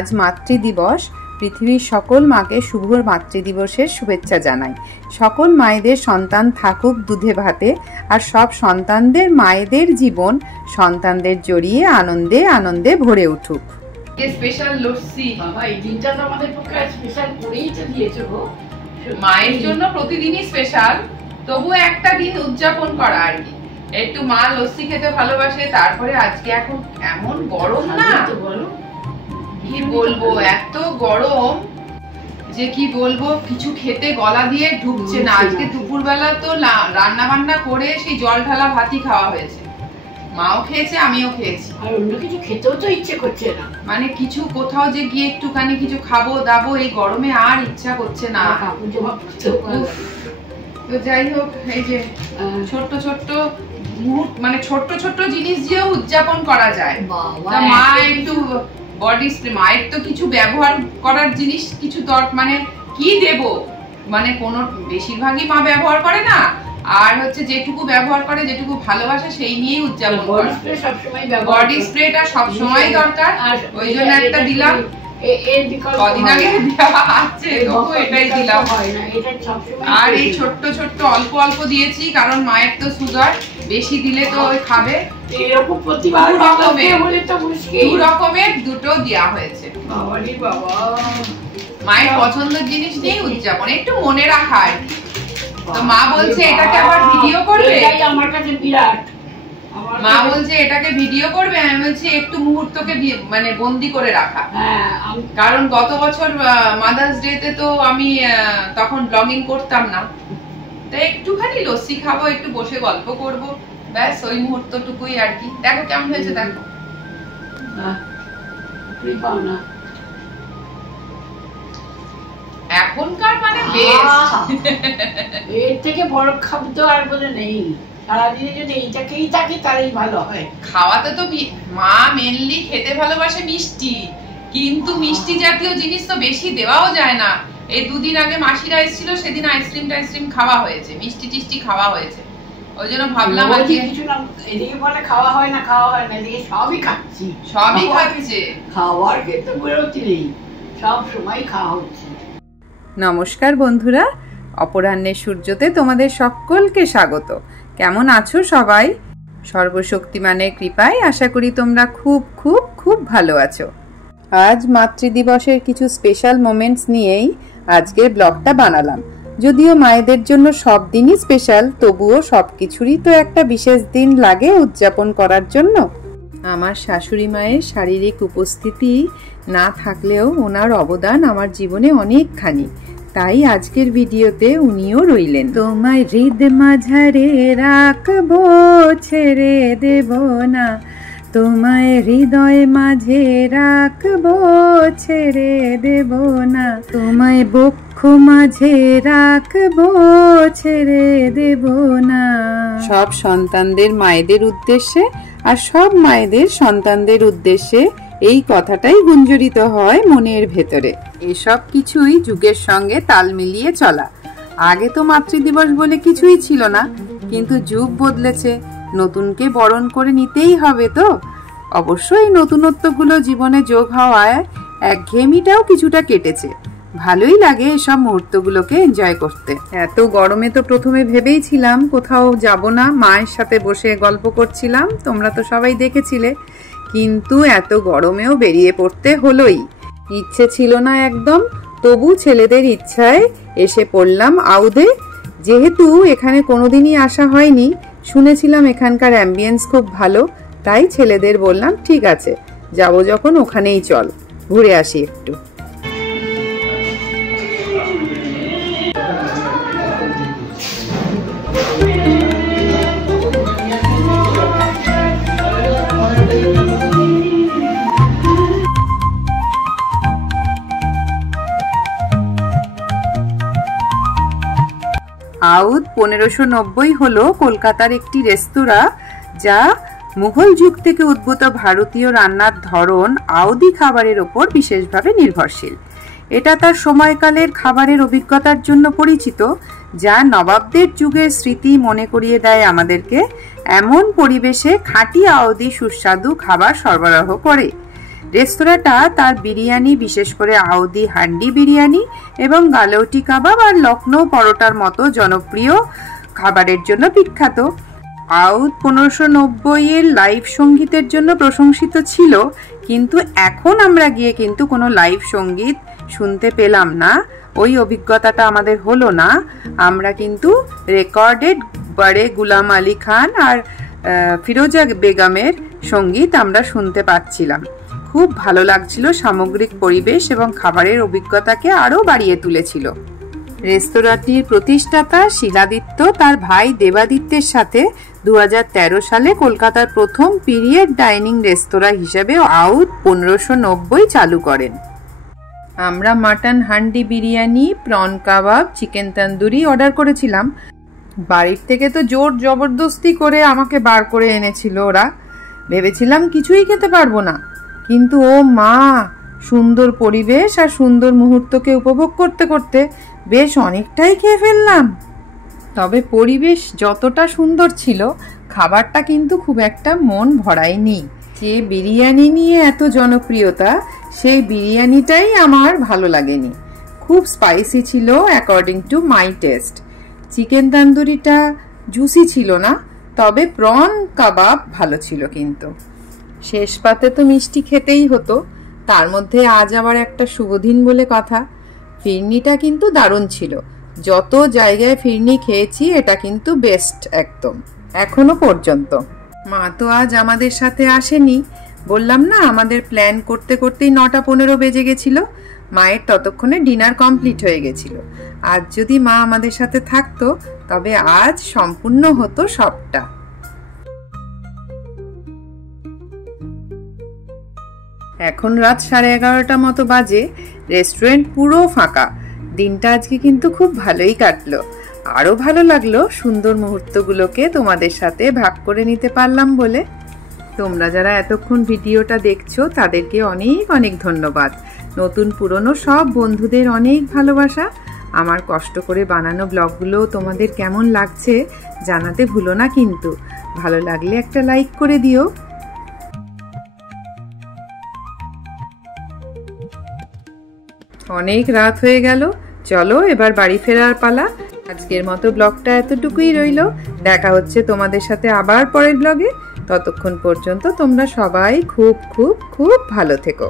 আজ মাতৃদিবস। পৃথিবীর সকল মাকে শুভ মাতৃদিবসের শুভেচ্ছা জানাই। সকল মায়েদের সন্তান থাকুক দুধে ভাতে, আর সব সন্তানদের মায়েদের জীবন সন্তানদের জড়িয়ে আনন্দে আনন্দে ভরে উঠুক। স্পেশাল লস্যি বাবা, এই দিনটা তো আমাদের পক্ষে স্পেশাল করেই তো দিয়েছো গো। মায়ের জন্য প্রতিদিনই স্পেশাল, তবু একটা দিন উদযাপন করা আর কি। একটু মা লস্যি খেতে ভালোবাসে, তারপরে আজকে এখন এমন গরম না, কি বলবো, এত গরম যে কি বলবো, কিছু খেতে গলা দিয়ে ঢুকছে না। আজকে দুপুরবেলা তো রান্না বান্না করে সেই জল ঢালা ভাতই খাওয়া হয়েছে, মাও খেয়েছে আমিও খেয়েছি। আর অন্য কিছু খেতেও তো ইচ্ছে করছে না, মানে কিছু কোথাও যে গিয়ে একটুখানি কিছু খাবো দাবো এই গরমে আর ইচ্ছা করছে না। তো যাই হোক, এই যে ছোট্ট ছোট্ট মুহূর্ত, মানে ছোট্ট ছোট্ট জিনিস দিয়েও উদযাপন করা যায়। মা একটু বডি স্প্রে, মায়ের তো কিছু ব্যবহার করার জিনিস কিছু মানে কি দেব, মানে কোন বেশিরভাগই মা ব্যবহার করে না, আর হচ্ছে যেটুকু ব্যবহার করে, যেটুকু ভালোবাসে সেই নিয়েই উদযাপন করে। বডি স্প্রেটা সবসময় দরকার, ওই জন্য একটা দিলাম। কদিন আগে দেওয়া আছে, তবু এটাই দিলাম। আর এই ছোট্ট ছোট্ট অল্প অল্প দিয়েছি, কারণ মায়ের তো সুগার, বেশি দিলে তো ওই খাবে। দু রকমের দুটো দেওয়া হয়েছে। মায়ের পছন্দের জিনিস নিয়ে উদযাপন, একটু মনে রাখা আর কি। তো মা বলছে এটাকে আবার ভিডিও করবে, আমার কাছে বিরাট। মা বলছে এটাকে ভিডিও করবে, আমি বলছি একটু মুহূর্তকে মানে বন্দি করে রাখা। কারণ গত বছর মাদার্স ডে তে তো আমি তখন ব্লগিং করতাম না, তো একটুখানি লস্যি খাবো, একটু বসে গল্প করব, ব্যাস ওই মুহূর্তটুকুই আর কি। দেখো কেমন হয়েছে, দেখো। এখনকার মানে এর থেকে বড় খাদ্য আর বলে নেই। সারাদিনে যদি এইটাকেই থাকে তাহলেই ভালো হয়। খাওয়াতে তো মা মেনলি খেতে ভালোবাসে মিষ্টি, কিন্তু মিষ্টি জাতীয় জিনিস তো বেশি দেওয়াও যায় না। এই দুদিন আগে মাসিরা এসেছিল, সেদিন আইসক্রিম খাওয়া হয়েছে, মিষ্টি টিষ্টি খাওয়া হয়েছে। ওই জন্য ভাবলাম আজকে কিছু না, এদিকে বলে খাওয়া হয় না, খাওয়া হয় না, এদিকে সবই খাচ্ছি, সবই খাচ্ছে। খাওয়ার ক্ষেত্রে বিরতি নেই, সব সময় খাওয়া হচ্ছে। নমস্কার বন্ধুরা, অপরাহ্নের সূর্যতে তোমাদের সকলকে স্বাগত। কেমন আছো সবাই? সর্বশক্তিমানের কৃপায় আশা করি তোমরা খুব খুব খুব ভালো আছো। আজ মাতৃদিবসের কিছু স্পেশাল মোমেন্টস নিয়েই আজকের ব্লগটা বানালাম। যদিও মায়েদের জন্য সব দিনই স্পেশাল, তবুও সব কিছুরই তো একটা বিশেষ দিন লাগে উদযাপন করার জন্য। আমার শাশুড়ি মায়ের শারীরিক উপস্থিতি না থাকলেও ওনার অবদান আমার জীবনে অনেকখানি, তাই আজকের ভিডিওতে উনিও রইলেন। তোমায় হৃদ মাঝারে রাখবো, ছেড়ে দেব না, তোমায় হৃদয় মাঝে রাখবো, ছেড়ে দেব না, তোমায় বক্ষ মাঝে রাখবো, ছেড়ে দেব না। সব সন্তানদের মায়েদের উদ্দেশ্যে আর সব মায়েদের সন্তানদের উদ্দেশ্যে এই কথাটাই গুঞ্জরিত হয় মনের ভেতরে। এসব কিছুই যুগের সঙ্গে তাল মিলিয়ে চলা। আগে তো মাতৃদিবস বলে কিছুই ছিল না, কিন্তু যুগ বদলেছে, নতুনকে বরণ করে নিতেই হবে। তো অবশ্যই নতুনত্বগুলো জীবনে যোগ হওয়ায় একঘেয়েমিটাও কিছুটা কেটেছে। ভালোই লাগে এসব মুহূর্তগুলোকে এনজয় করতে। এত গরমে তো প্রথমে ভেবেইছিলাম কোথাও যাব না, মায়ের সাথে বসে গল্প করছিলাম, তোমরা তো সবাই দেখেছিলে। কিন্তু এত গরমেও বেরিয়ে পড়তে হলোই। ইচ্ছে ছিল না একদম, তবু ছেলেদের ইচ্ছায় এসে পড়লাম আউদে। যেহেতু এখানে কোনোদিনই আসা হয়নি, শুনেছিলাম এখানকার অ্যাম্বিয়েন্স খুব ভালো, তাই ছেলেদের বললাম ঠিক আছে, যাব যখন ওখানেই চল, ঘুরে আসি একটু। আউদ 1590 হলো কলকাতার একটি রেস্তোরাঁ, যা মুঘল যুগ থেকে উদ্ভূত ভারতীয় রান্নার ধরন আউদি খাবারের ওপর বিশেষভাবে নির্ভরশীল। এটা তার সময়কালের খাবারের অভিজ্ঞতার জন্য পরিচিত, যা নবাবদের যুগের স্মৃতি মনে করিয়ে দেয় আমাদেরকে। এমন পরিবেশে খাঁটি আউদি সুস্বাদু খাবার সরবরাহ করে। রেস্তোরাঁটা তার বিরিয়ানি, বিশেষ করে আউদি হান্ডি বিরিয়ানি এবং গালৌটি কাবাব আর লখনৌ পরোটার মতো জনপ্রিয় খাবারের জন্য বিখ্যাত। আউদ 1590-এর লাইভ সঙ্গীতের জন্য প্রশংসিত ছিল, কিন্তু এখন আমরা গিয়ে কিন্তু কোনো লাইভ সঙ্গীত শুনতে পেলাম না, ওই অভিজ্ঞতাটা আমাদের হলো না। আমরা কিন্তু রেকর্ডেড বড়ে গুলাম আলী খান আর ফিরোজা বেগমের সঙ্গীত আমরা শুনতে পাচ্ছিলাম। খুব ভালো লাগছিল, সামগ্রিক পরিবেশ এবং খাবারের অভিজ্ঞতাকে আরও বাড়িয়ে তুলেছিল। রেস্তোরাঁটির প্রতিষ্ঠাতা শিলাদিত্য তার ভাই দেবাদিত্যের সাথে 2013 সালে কলকাতার প্রথম পিরিয়ড ডাইনিং রেস্তোরাঁ হিসেবে আউদ 1590 চালু করেন। আমরা মাটন হান্ডি বিরিয়ানি, প্রন কাবাব, চিকেন তন্দুরি অর্ডার করেছিলাম। বাড়ির থেকে তো জোর জবরদস্তি করে আমাকে বার করে এনেছিল ওরা। ভেবেছিলাম কিছুই খেতে পারবো না, কিন্তু ও মা, সুন্দর পরিবেশ আর সুন্দর মুহূর্তকে উপভোগ করতে করতে বেশ অনেকটাই খেয়ে ফেললাম। তবে পরিবেশ যতটা সুন্দর ছিল, খাবারটা কিন্তু খুব একটা মন ভরায়নি। যে বিরিয়ানি নিয়ে এত জনপ্রিয়তা, সেই বিরিয়ানিটাই আমার ভালো লাগেনি। খুব স্পাইসি ছিল according to my taste. Chicken তন্দুরিটা জুসি ছিল না, তবে প্রন কাবাব ভালো ছিল। কিন্তু শেষ পাতে তো মিষ্টি খেতেই হতো, তার মধ্যে আজ আবার একটা শুভদিন বলে কথা। ফিরনিটা কিন্তু দারুণ ছিল। যত জায়গায় ফিরনি খেয়েছি, এটা কিন্তু বেস্ট একদম এখনো পর্যন্ত। মা তো আজ আমাদের সাথে আসেনি, বললাম না আমাদের প্ল্যান করতে করতেই 9:15 বেজে গেছিল। মায়ের ততক্ষণে ডিনার কমপ্লিট হয়ে গেছিল। আজ যদি মা আমাদের সাথে থাকতো, তবে আজ সম্পূর্ণ হতো সবটা। এখন রাত 11:30 মতো বাজে। রেস্টুরেন্ট পুরো ফাঁকা। দিনটা আজকে কিন্তু খুব ভালোই কাটলো। আরো ভালো লাগলো সুন্দর মুহূর্তগুলোকে তোমাদের সাথে ভাগ করে নিতে পারলাম বলে। তোমরা যারা এতক্ষণ ভিডিওটা দেখছো, তাদেরকে অনেক অনেক ধন্যবাদ। নতুন পুরনো সব বন্ধুদের অনেক ভালোবাসা। আমার কষ্ট করে বানানো ব্লগগুলো তোমাদের কেমন লাগছে জানাতে ভুলো না কিন্তু। ভালো লাগলে একটা লাইক করে দিও। অনেক রাত হয়ে গেল, চলো এবার বাড়ি ফেরার পালা। আজকের মতো ব্লগটা এতটুকুই রইল। দেখা হচ্ছে তোমাদের সাথে আবার পরের ব্লগে। ততক্ষণ পর্যন্ত তোমরা সবাই খুব খুব খুব ভালো থেকো।